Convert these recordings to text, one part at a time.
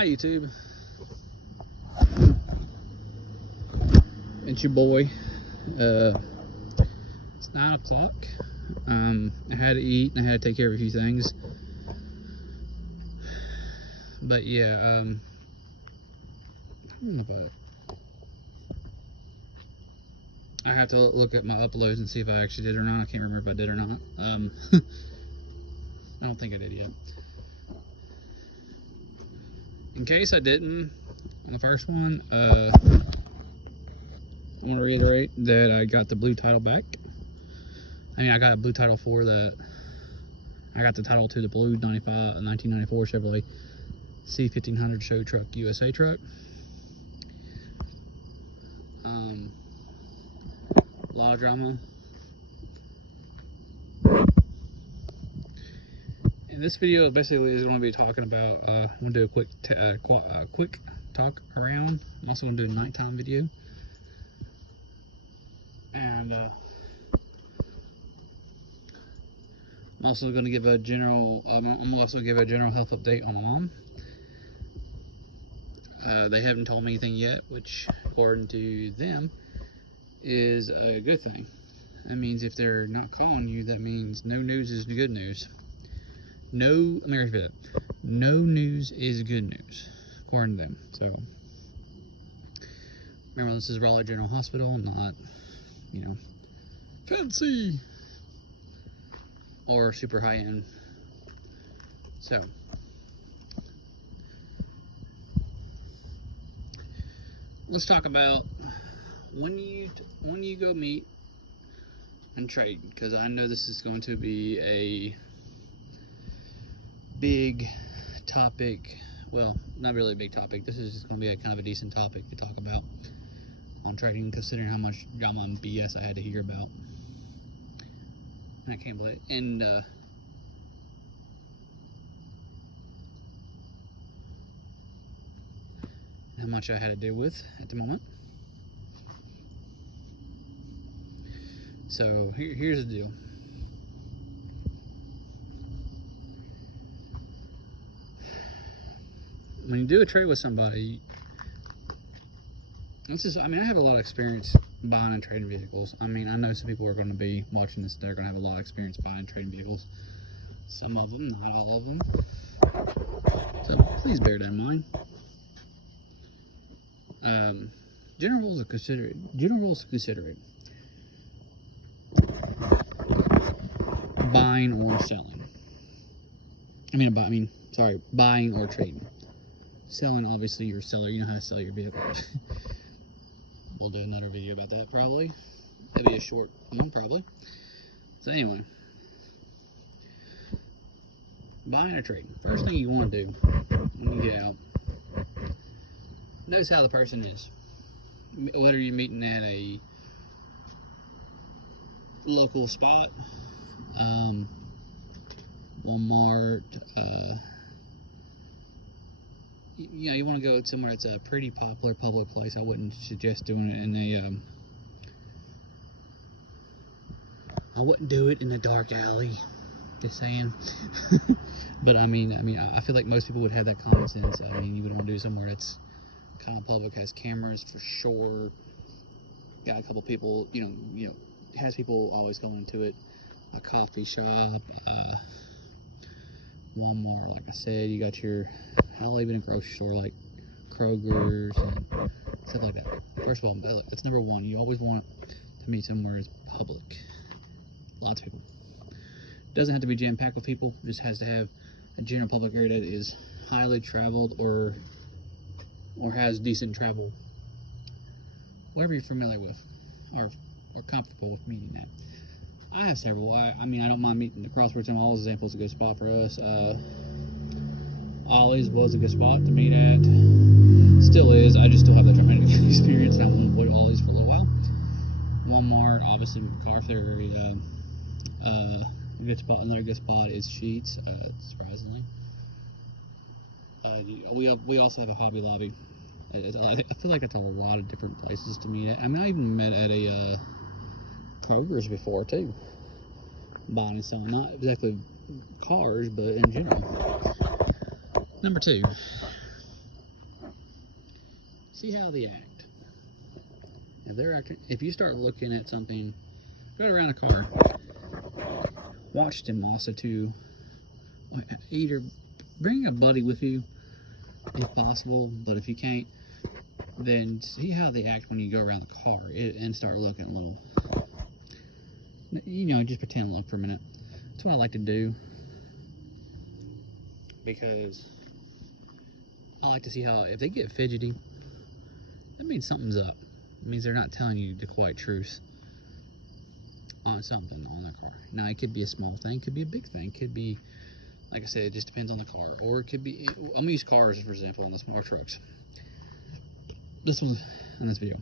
Hi YouTube, it's your boy. It's 9 o'clock. I had to eat and I had to take care of a few things. But yeah, I don't know about it. I have to look at my uploads and see if I actually did or not. I can't remember if I did or not. I don't think I did yet. In case I didn't, on the first one, I want to reiterate that I got the blue title back. I mean, I got a blue title for that. I got the title to the blue 1994 Chevrolet C1500 show truck USA truck. A lot of drama. And this video basically is going to be talking about, I'm going to do a quick talk around. I'm also going to do a nighttime video. And I'm also going to give a general, I'm also going to give a general health update on my mom. They haven't told me anything yet, which according to them is a good thing. That means if they're not calling you, that means no news is good news. No news is good news, according to them. So remember, this is Raleigh General Hospital, not, you know, fancy or super high end. So let's talk about when you go meet and trade, because I know this is going to be a big topic. Well, not really a big topic. This is just going to be a kind of a decent topic to talk about on trading, considering how much drama and BS I had to hear about. And I can't believe it. And how much I had to deal with at the moment. So here's the deal. When you do a trade with somebody, I mean, I have a lot of experience buying and trading vehicles. I mean, I know some people are going to be watching this, they're going to have a lot of experience buying and trading vehicles. Some of them, not all of them. So please bear that in mind. General rules consider it. Buying or selling. Buying or trading. Selling, obviously, you're a seller. You know how to sell your vehicle. We'll do another video about that, probably. That'll be a short one, probably. So anyway, buying or trading. First thing you want to do when you get out, notice how the person is. Whether you're meeting at a local spot, Walmart, you want to go somewhere that's a pretty popular public place. I wouldn't suggest doing it in I wouldn't do it in a dark alley. Just saying. But I mean, I feel like most people would have that common sense. I mean, you would want to do somewhere that's kind of public, has cameras for sure. Got a couple people, you know, has people always going to it. A coffee shop, Walmart, like I said. You got your, hell, even a grocery store like Kroger's and stuff like that. First of all, that's number one. You always want to meet somewhere that's public. Lots of people. Doesn't have to be jam-packed with people. Just has to have a general public area that is highly traveled or has decent travel. Whatever you're familiar with or comfortable with meeting that. I have several. I mean, I don't mind meeting the Crossroads and Ollie's. Example's a good spot for us. Ollie's was a good spot to meet at. Still is. I just still have that traumatic experience. I want to avoid Ollie's for a little while. Walmart, obviously, car theory. A good spot. Another good spot is Sheetz. Surprisingly, we also have a Hobby Lobby. I feel like it's a lot of different places to meet at. I mean, I even met at a Kroger's before too, buying and selling, not exactly cars, but in general. Number two, See how they act. If they're acting, if you start looking at something right around a car, watch them also too. Either bring a buddy with you if possible, but if you can't, then see how they act when you go around the car and start looking a little. You know, just pretend to look for a minute. That's what I like to do, because I like to see how, if they get fidgety, that means something's up. It means they're not telling you the quiet truth on something on their car. Now, it could be a small thing, it could be a big thing, it could be, like I said, it just depends on the car. Or it could be, I'm gonna use cars for example on the small trucks. This one in this video.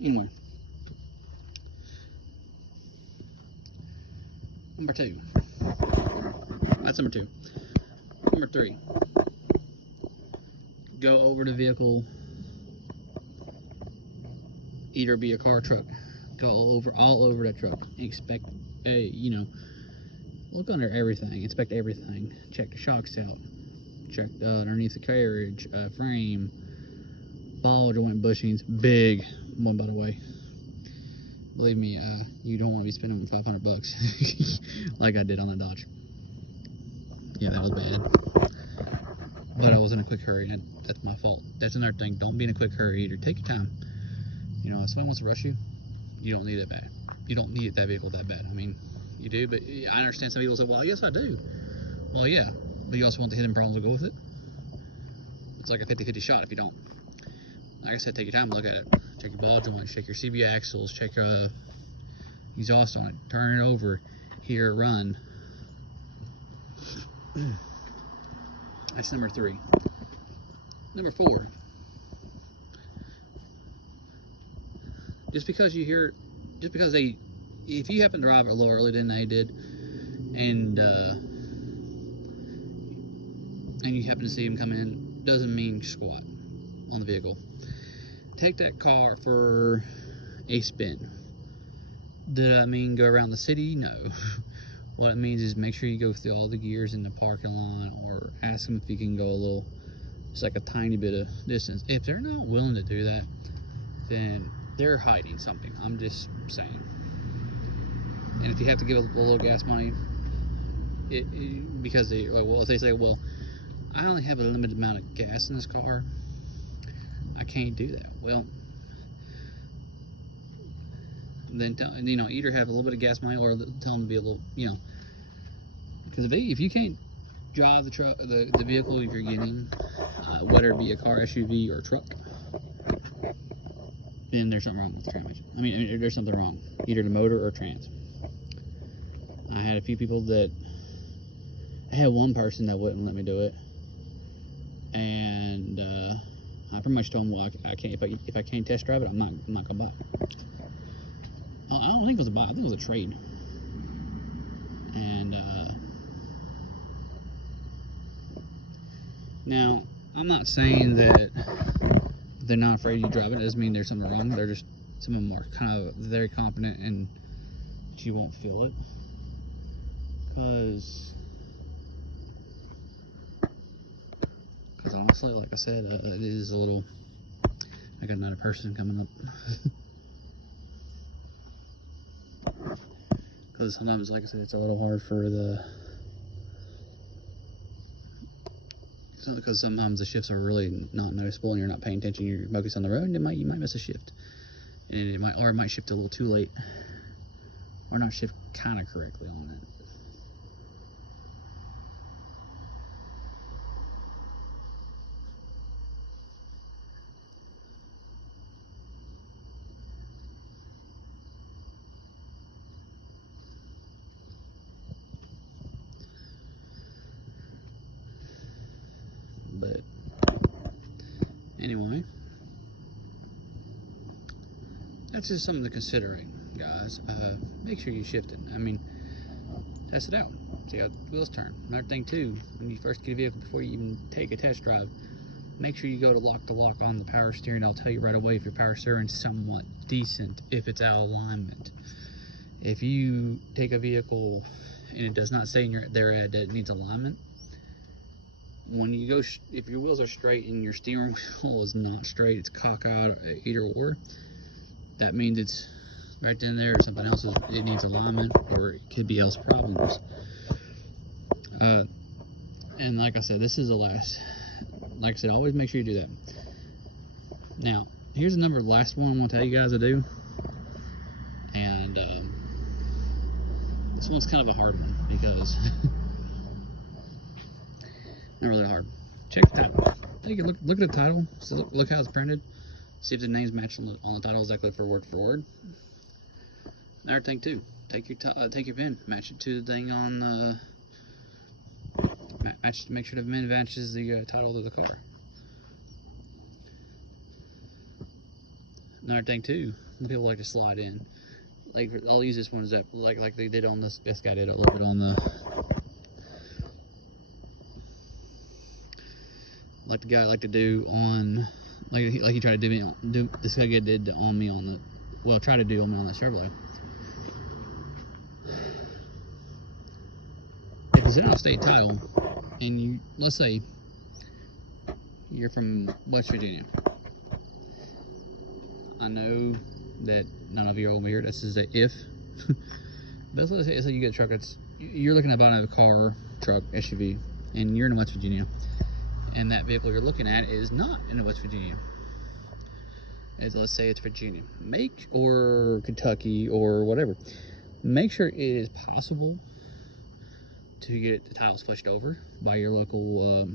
Anyway. Number 2. That's number 2. Number 3. Go over the vehicle. Either be a car or truck. Go all over that truck. Expect you know, look under everything. Inspect everything. Check the shocks out. Check underneath the carriage, frame, ball joint bushings. Big one, by the way. Believe me, you don't want to be spending $500 like I did on the Dodge. Yeah, that was bad. But I was in a quick hurry, and that's my fault. That's another thing. Don't be in a quick hurry either. Take your time. You know, if somebody wants to rush you, you don't need it bad. You don't need that vehicle that bad. I mean, you do, but I understand some people say, well, yes, I do. Well, yeah, but you also want the hidden problems that go with it. It's like a 50-50 shot if you don't. Like I said, take your time and look at it. Check your ball joints, check your CV axles, check your exhaust on it, turn it over, hear it run. That's number 3. Number 4. Just because if you happen to drive it a little early than they did, and you happen to see them come in, doesn't mean squat on the vehicle. Take that car for a spin. Did I mean go around the city? No. What it means is make sure you go through all the gears in the parking lot, or ask them if you can go a little, it's like a tiny bit of distance. If they're not willing to do that, then they're hiding something. I'm just saying. And if you have to give a little gas money, because they, like, well, if they say, well, I only have a limited amount of gas in this car, I can't do that. Well, then you know, either have a little bit of gas money or tell them to be a little, you know, because if you can't drive the truck, the vehicle if you're getting, whether it be a car, SUV, or truck, then there's something wrong with the transmission. I mean, there's something wrong, either the motor or trans. I had a few people that, I had one person that wouldn't let me do it, and I pretty much told him, well, I can't, if I can't test drive it, I'm not gonna buy it. I don't think it was a buy, I think it was a trade. And now, I'm not saying that they're not afraid you drive it. It doesn't mean there's something wrong. They're just, some of them are kind of very confident and you won't feel it. Because honestly, like I said, it is a little, I got another person coming up. Because sometimes, like I said, it's a little hard for the, because sometimes the shifts are really not noticeable and you're not paying attention, you're focused on the road, and you might miss a shift. And it might shift a little too late, or not shift kind of correctly on it. But anyway, that's just something to consider, guys. Make sure you shift it. I mean, test it out. See how the wheels turn. Another thing too, when you first get a vehicle, before you even take a test drive, make sure you go to lock on the power steering. I'll tell you right away if your power steering is somewhat decent, if it's out of alignment. If you take a vehicle and it does not say in their ad that it needs alignment, when you go, if your wheels are straight and your steering wheel is not straight, it's cockeyed, either or, that means it's right in there, or something else it needs alignment, or it could be else problems. And like I said, this is the last. Like I said, always make sure you do that. Now, here's the last one I'm going to tell you guys to do. And this one's kind of a hard one because not really hard. Check the title. Look at the title. So look how it's printed. See if the names match on the title exactly for word. Another thing too. Take your pen, match it to the thing on the. Make sure the VIN matches the title of the car. Another thing too, people like to slide in. Like I'll use this one as that, like they did on this guy did a little bit on the, like the guy like to do on, like he tried to do this guy did on me on the, well, try to do on me on the Chevrolet. If it's an out-of-state title, and you, let's say you're from West Virginia. I know that none of you are over here. This is a if. But let's say you get a truck that's, you're looking at buying a car, truck, SUV, and you're in West Virginia, and that vehicle you're looking at is not in West Virginia. Let's say it's Virginia, or Kentucky, or whatever. Make sure it is possible to get the title switched over by your local,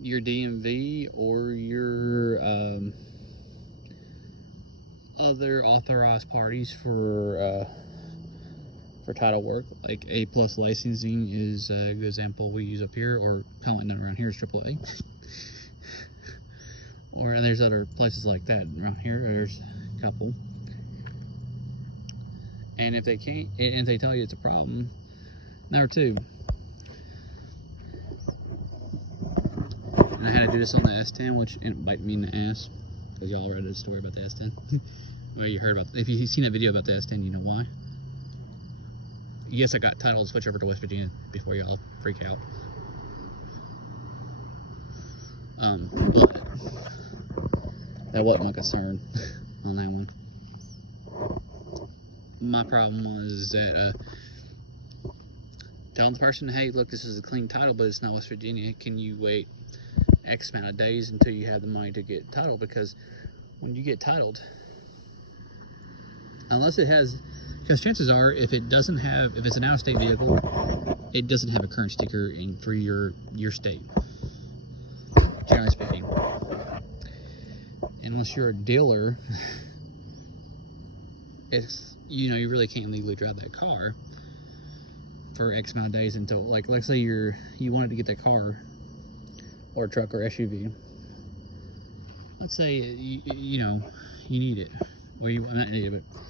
your DMV or your other authorized parties for title work. Like A+ licensing is a good example we use up here, or kind of like none around here is AAA. And there's other places like that around here. There's a couple. And if they can't, and if they tell you it's a problem, number two, and I had to do this on the S10, which it bite me in the ass, because y'all read a story about the S10. Well, you heard about, if you've seen that video about the S10, you know why. Yes, I got title to switch over to West Virginia before y'all freak out. But that wasn't my concern on that one. My problem was that telling the person, hey, look, this is a clean title, but it's not West Virginia. Can you wait X amount of days until you have the money to get titled? Because when you get titled, unless it has, because chances are, if it's an out-of-state vehicle, it doesn't have a current sticker for your state, generally speaking. Unless you're a dealer, it's, you really can't legally drive that car for X amount of days until, like, let's say you wanted to get that car or truck or SUV. Let's say you need it, or you not need it, but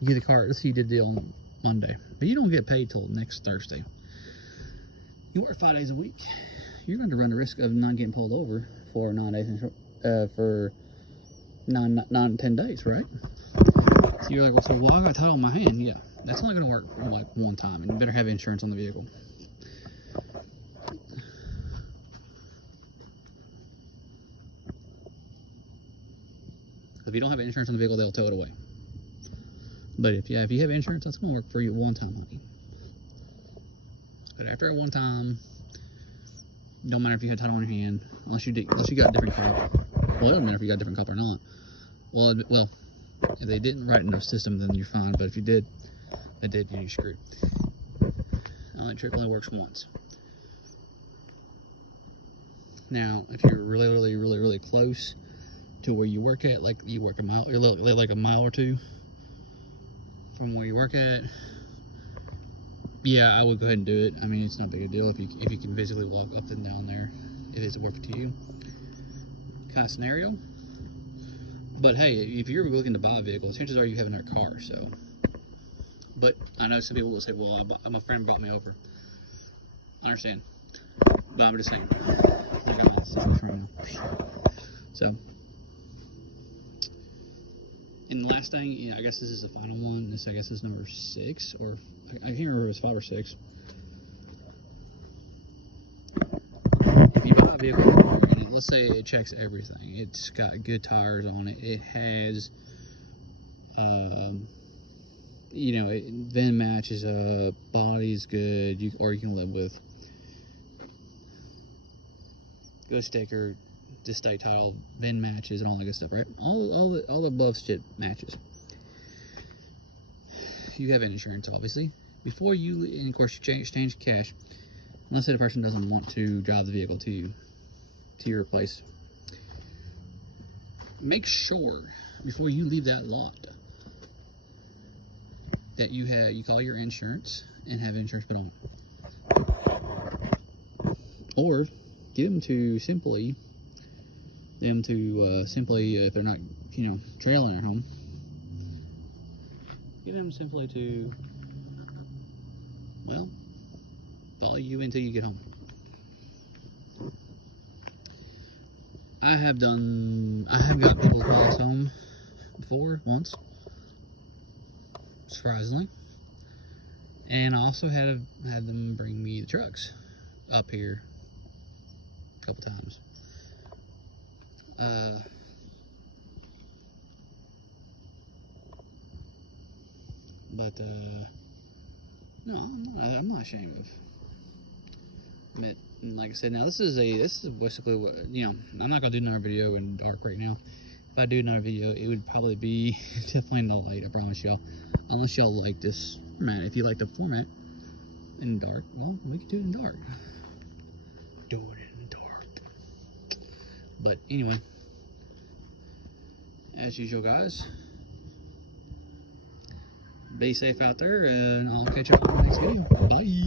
you get the car. Let's say you did the deal on Monday, but you don't get paid till next Thursday. You work 5 days a week. You're going to run the risk of not getting pulled over for 9 days, for 10 days, right? So you're like, well, I got title in my hand. Yeah, that's only going to work for like one time, and you better have insurance on the vehicle. If you don't have insurance on the vehicle, they'll tow it away. But if you have insurance, that's going to work for you one time only. But after one time, don't matter if you had title in your hand, unless you got a different car. Well, it doesn't matter if you got a different car or not. Well, if they didn't write in our system, then you're fine. But if you did, you're screwed. Only trip only works once. Now, if you're really close to where you work at, like you work a mile, you're like a mile or two from where you work at, yeah, I would go ahead and do it. I mean, it's not a big deal if you can physically walk up and down there. It is worth it to you, kind of scenario. But hey, if you're looking to buy a vehicle, chances are you have another car. So, but I know some people will say, "Well, my friend brought me over." I understand, but I'm just saying. I got my situation right now. So, and the last thing, I guess this is the final one. I guess this is number 6, or I can't remember if it's 5 or 6. a vehicle on it, let's say it checks everything. It's got good tires on it. It has, you know, VIN matches up, body's good, or you can live with. Good sticker, just state title, VIN matches, and all that good stuff, right? All the above shit matches. You have insurance, obviously. Before you, and of course, you exchange cash. Unless the person doesn't want to drive the vehicle to you, to your place. Make sure before you leave that lot that you call your insurance and have insurance put on. Or get them to simply if they're not, you know, trailing at home, get them simply to, well, follow you until you get home. I have got people call us home before, once, surprisingly. And I also had them bring me the trucks up here a couple times. No, I'm not ashamed of it. And like I said, now this is basically what, you know, I'm not gonna do another video in dark right now. If I do another video, it would probably be definitely in the light, I promise y'all. Unless y'all like this format. If you like the format in dark, well, we can do it in dark. Do it in dark. But anyway, as usual, guys, be safe out there, and I'll catch you on the next video. Bye.